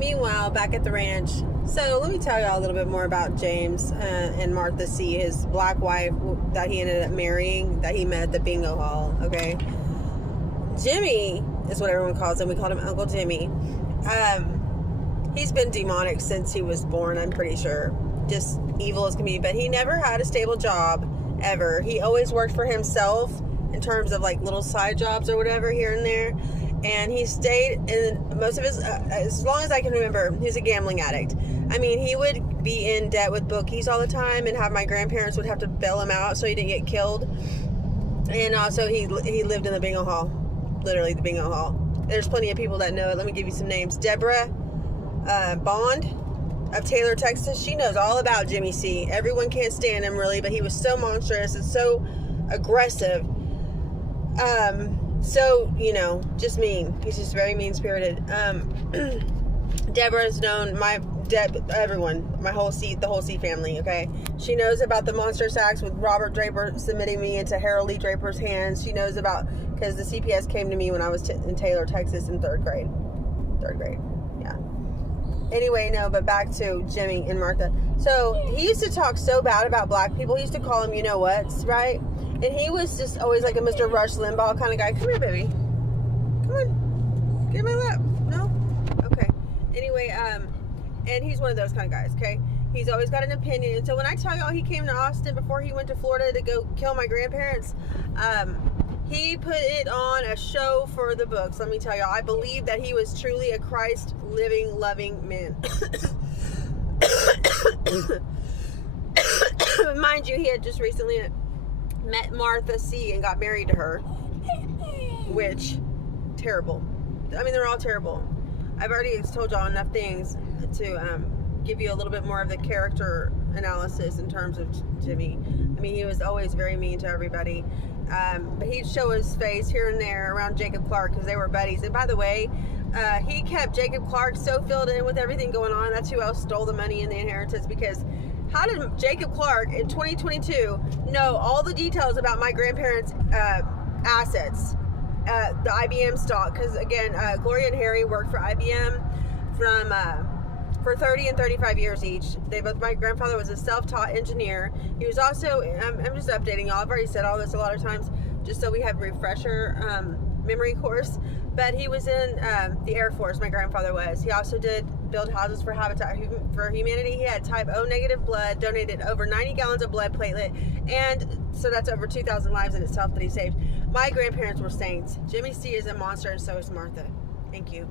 Meanwhile, back at the ranch. So let me tell you all a little bit more about James and Martha C., his black wife that he ended up marrying, that he met at the bingo hall. Okay, Jimmy is what everyone calls him. We called him Uncle Jimmy. He's been demonic since he was born, I'm pretty sure. Just evil as can be. But he never had a stable job, ever. He always worked for himself in terms of like little side jobs or whatever here and there. And he stayed in most of his, as long as I can remember, he's a gambling addict. I mean, he would be in debt with bookies all the time and have my grandparents would have to bail him out so he didn't get killed. And also he lived in the bingo hall. Literally the bingo hall. There's plenty of people that know it. Let me give you some names. Deborah Bond of Taylor, Texas. She knows all about Jimmy C. Everyone can't stand him really, but he was so monstrous and so aggressive. So, you know, just mean. He's just very mean-spirited. Deborah's known everyone, the whole C family, okay? She knows about the monstrous acts with Robert Draper submitting me into Harold Lee Draper's hands. She knows about, because the CPS came to me when I was in Taylor, Texas in third grade, yeah. Anyway, no, but back to Jimmy and Martha. So, he used to talk so bad about black people. He used to call them you-know-whats, right? And he was just always like a Mr. Rush Limbaugh kind of guy. Come here, baby. Come on. Get in my lap. No? Okay. Anyway, and he's one of those kind of guys, okay? He's always got an opinion. And so when I tell y'all he came to Austin before he went to Florida to go kill my grandparents, he put it on a show for the books. Let me tell y'all, I believe that he was truly a Christ living, loving man. Mind you, he had just recently met Martha C. and got married to her, which, terrible. I mean, they're all terrible. I've already told y'all enough things to give you a little bit more of the character analysis in terms of Jimmy. I mean, he was always very mean to everybody, but he'd show his face here and there around Jacob Clark because they were buddies. And by the way, he kept Jacob Clark so filled in with everything going on. That's who else stole the money in the inheritance, because how did Jacob Clark in 2022 know all the details about my grandparents' assets, the IBM stock? Because again, Gloria and Harry worked for IBM for 30 and 35 years each. My grandfather was a self-taught engineer. He was also, I'm just updating y'all. I've already said all this a lot of times, just so we have a refresher memory course. But he was in the Air Force. My grandfather was. He also did build houses for Habitat for Humanity. He had type O negative blood, donated over 90 gallons of blood platelet, and so that's over 2,000 lives in itself that he saved. My grandparents were saints. Jimmy C is a monster, and so is Martha. Thank you.